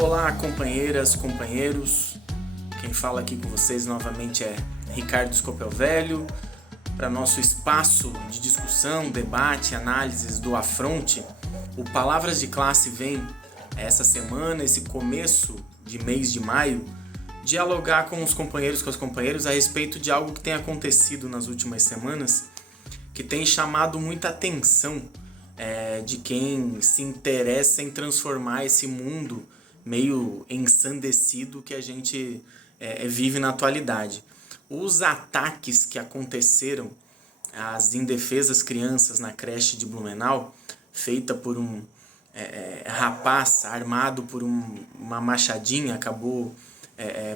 Olá, companheiras, companheiros. Quem fala aqui com vocês novamente é Ricardo Scopel Velho, para nosso espaço de discussão, debate, análises do Afronte. O Palavras de Classe vem essa semana, esse começo de mês de maio, dialogar com os companheiros, com as companheiras a respeito de algo que tem acontecido nas últimas semanas, que tem chamado muita atenção de quem se interessa em transformar esse mundo meio ensandecido que a gente vive na atualidade. Os ataques que aconteceram às indefesas crianças na creche de Blumenau, feita por um rapaz armado por uma machadinha, acabou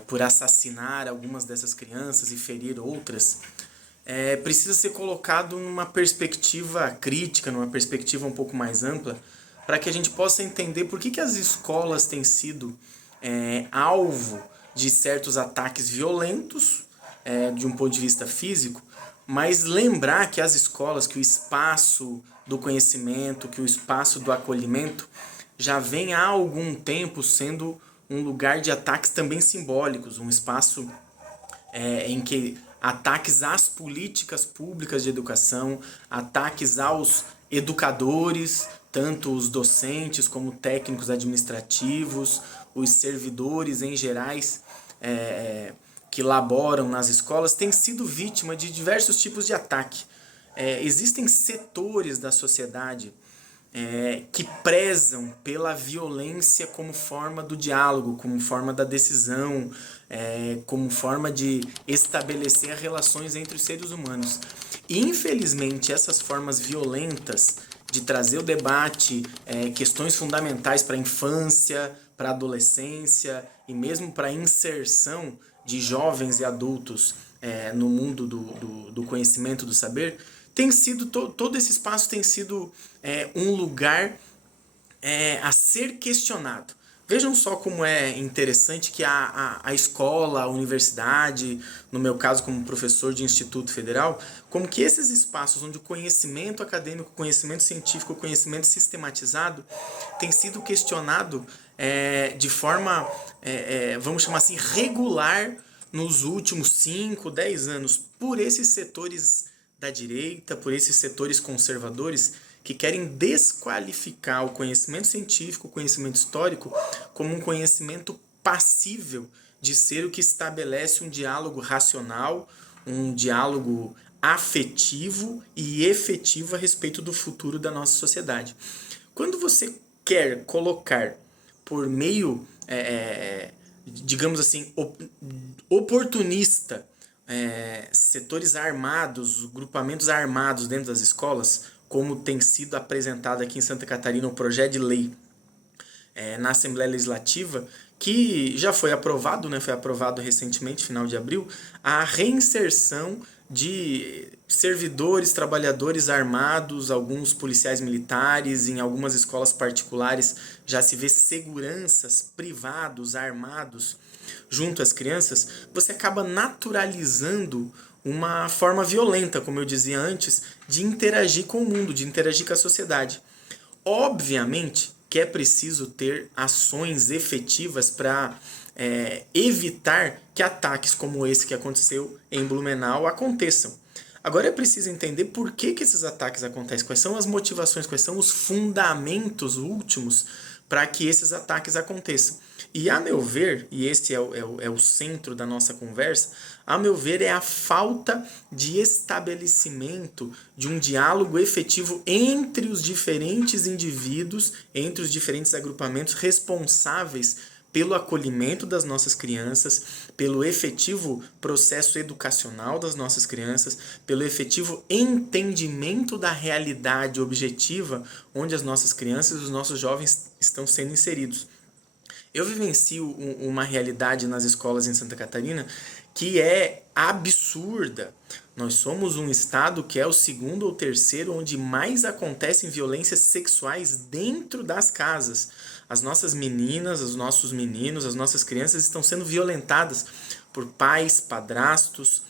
por assassinar algumas dessas crianças e ferir outras, precisa ser colocado numa perspectiva crítica, numa perspectiva um pouco mais ampla, para que a gente possa entender por que as escolas têm sido alvo de certos ataques violentos, de um ponto de vista físico, mas lembrar que as escolas, que o espaço do conhecimento, que o espaço do acolhimento já vem há algum tempo sendo um lugar de ataques também simbólicos, um espaço em que ataques às políticas públicas de educação, ataques aos educadores, tanto os docentes como técnicos administrativos, os servidores em gerais que laboram nas escolas, têm sido vítima de diversos tipos de ataque. Existem setores da sociedade que prezam pela violência como forma do diálogo, como forma da decisão, como forma de estabelecer relações entre os seres humanos. E, infelizmente, essas formas violentas de trazer o debate, questões fundamentais para a infância, para a adolescência e mesmo para a inserção de jovens e adultos no mundo do conhecimento, do saber, tem sido todo esse espaço tem sido um lugar a ser questionado. Vejam só como é interessante que a escola, a universidade, no meu caso como professor de Instituto Federal, como que esses espaços onde o conhecimento acadêmico, o conhecimento científico, o conhecimento sistematizado tem sido questionado de forma, vamos chamar assim, regular nos últimos 5, 10 anos por esses setores da direita, por esses setores conservadores que querem desqualificar o conhecimento científico, o conhecimento histórico, como um conhecimento passível de ser o que estabelece um diálogo racional, um diálogo afetivo e efetivo a respeito do futuro da nossa sociedade. Quando você quer colocar por meio, digamos assim, oportunista, setores armados, grupamentos armados dentro das escolas, como tem sido apresentado aqui em Santa Catarina o projeto de lei na Assembleia Legislativa, que já foi aprovado, foi aprovado recentemente, final de abril, a reinserção de servidores, trabalhadores armados, alguns policiais militares, em algumas escolas particulares já se vê seguranças privados, armados, junto às crianças. Você acaba naturalizando uma forma violenta, como eu dizia antes, de interagir com o mundo, de interagir com a sociedade. Obviamente que é preciso ter ações efetivas para evitar que ataques como esse que aconteceu em Blumenau aconteçam. Agora é preciso entender por que esses ataques acontecem, quais são as motivações, quais são os fundamentos últimos para que esses ataques aconteçam. E a meu ver, e esse é o centro da nossa conversa, a meu ver é a falta de estabelecimento de um diálogo efetivo entre os diferentes indivíduos, entre os diferentes agrupamentos responsáveis pelo acolhimento das nossas crianças, pelo efetivo processo educacional das nossas crianças, pelo efetivo entendimento da realidade objetiva onde as nossas crianças e os nossos jovens estão sendo inseridos. Eu vivencio uma realidade nas escolas em Santa Catarina que é absurda. Nós somos um estado que é o segundo ou terceiro onde mais acontecem violências sexuais dentro das casas. As nossas meninas, os nossos meninos, as nossas crianças estão sendo violentadas por pais, padrastos,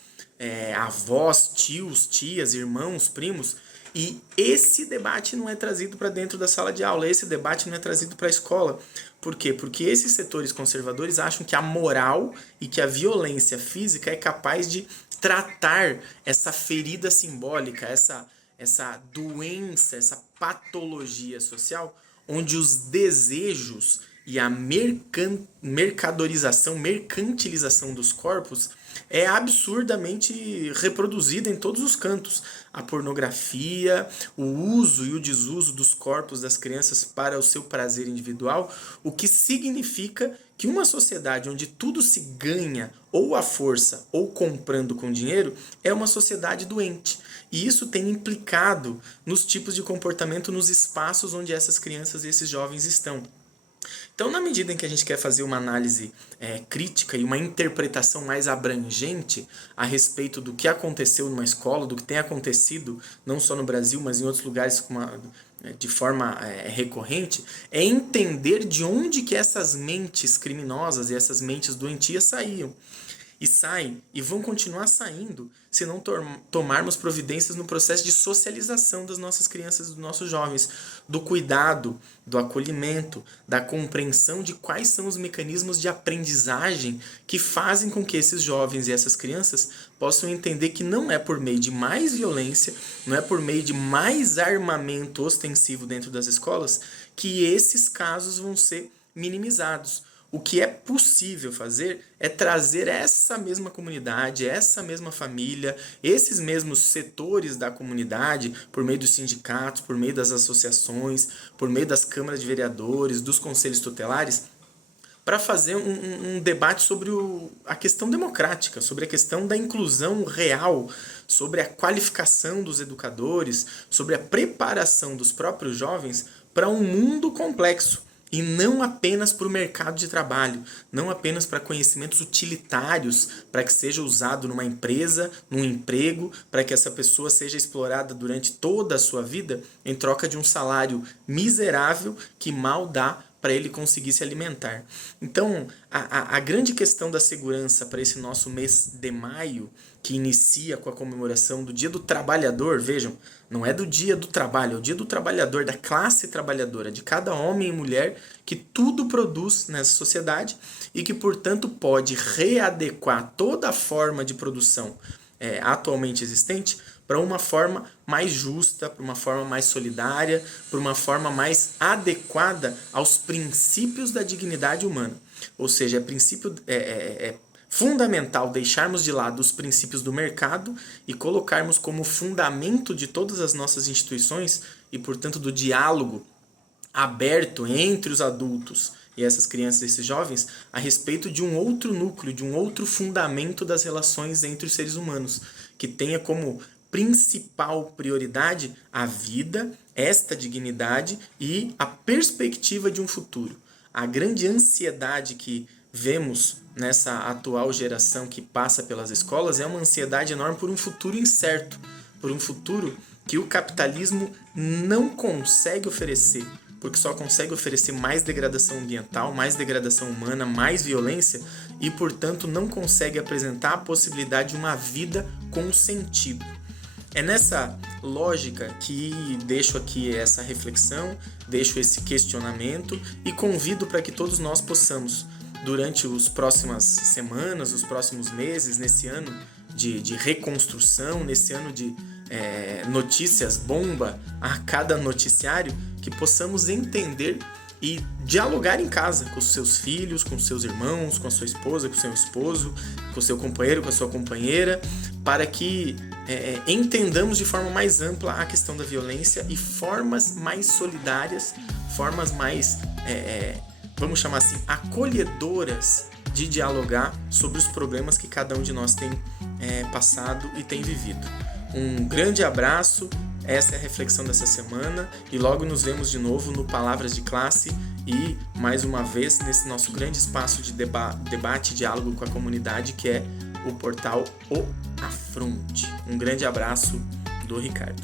avós, tios, tias, irmãos, primos, E esse debate não é trazido para dentro da sala de aula, esse debate não é trazido para a escola. Por quê? Porque esses setores conservadores acham que a moral e que a violência física é capaz de tratar essa ferida simbólica, essa doença, essa patologia social, onde os desejos e a mercantilização dos corpos é absurdamente reproduzida em todos os cantos. A pornografia, o uso e o desuso dos corpos das crianças para o seu prazer individual, o que significa que uma sociedade onde tudo se ganha ou à força ou comprando com dinheiro é uma sociedade doente. E isso tem implicado nos tipos de comportamento nos espaços onde essas crianças e esses jovens estão. Então, na medida em que a gente quer fazer uma análise crítica e uma interpretação mais abrangente a respeito do que aconteceu numa escola, do que tem acontecido não só no Brasil, mas em outros lugares de forma recorrente, é entender de onde que essas mentes criminosas e essas mentes doentias saíam. E saem e vão continuar saindo se não tomarmos providências no processo de socialização das nossas crianças e dos nossos jovens, do cuidado, do acolhimento, da compreensão de quais são os mecanismos de aprendizagem que fazem com que esses jovens e essas crianças possam entender que não é por meio de mais violência, não é por meio de mais armamento ostensivo dentro das escolas que esses casos vão ser minimizados. O que é possível fazer é trazer essa mesma comunidade, essa mesma família, esses mesmos setores da comunidade, por meio dos sindicatos, por meio das associações, por meio das câmaras de vereadores, dos conselhos tutelares, para fazer um debate sobre a questão democrática, sobre a questão da inclusão real, sobre a qualificação dos educadores, sobre a preparação dos próprios jovens para um mundo complexo. E não apenas para o mercado de trabalho, não apenas para conhecimentos utilitários, para que seja usado numa empresa, num emprego, para que essa pessoa seja explorada durante toda a sua vida em troca de um salário miserável que mal dá para ele conseguir se alimentar. Então, a grande questão da segurança para esse nosso mês de maio, que inicia com a comemoração do Dia do Trabalhador, vejam, não é do Dia do Trabalho, é o Dia do Trabalhador, da classe trabalhadora, de cada homem e mulher que tudo produz nessa sociedade e que, portanto, pode readequar toda a forma de produção atualmente existente para uma forma mais justa, para uma forma mais solidária, para uma forma mais adequada aos princípios da dignidade humana. Ou seja, é fundamental deixarmos de lado os princípios do mercado e colocarmos como fundamento de todas as nossas instituições e, portanto, do diálogo aberto entre os adultos e essas crianças e esses jovens a respeito de um outro núcleo, de um outro fundamento das relações entre os seres humanos, que tenha como principal prioridade a vida, esta dignidade e a perspectiva de um futuro. A grande ansiedade que vemos nessa atual geração que passa pelas escolas é uma ansiedade enorme por um futuro incerto, por um futuro que o capitalismo não consegue oferecer, porque só consegue oferecer mais degradação ambiental, mais degradação humana, mais violência e, portanto, não consegue apresentar a possibilidade de uma vida com sentido. É nessa lógica que deixo aqui essa reflexão, deixo esse questionamento e convido para que todos nós possamos, durante as próximas semanas, os próximos meses, nesse ano de reconstrução, nesse ano de notícias bomba a cada noticiário, que possamos entender e dialogar em casa com os seus filhos, com os seus irmãos, com a sua esposa, com o seu esposo, com o seu companheiro, com a sua companheira, para que entendamos de forma mais ampla a questão da violência e formas mais solidárias, formas mais, vamos chamar assim, acolhedoras de dialogar sobre os problemas que cada um de nós tem passado e tem vivido. Um grande abraço, essa é a reflexão dessa semana e logo nos vemos de novo no Palavras de Classe e, mais uma vez, nesse nosso grande espaço de debate e diálogo com a comunidade que é o portal O Afronte. Um grande abraço do Ricardo.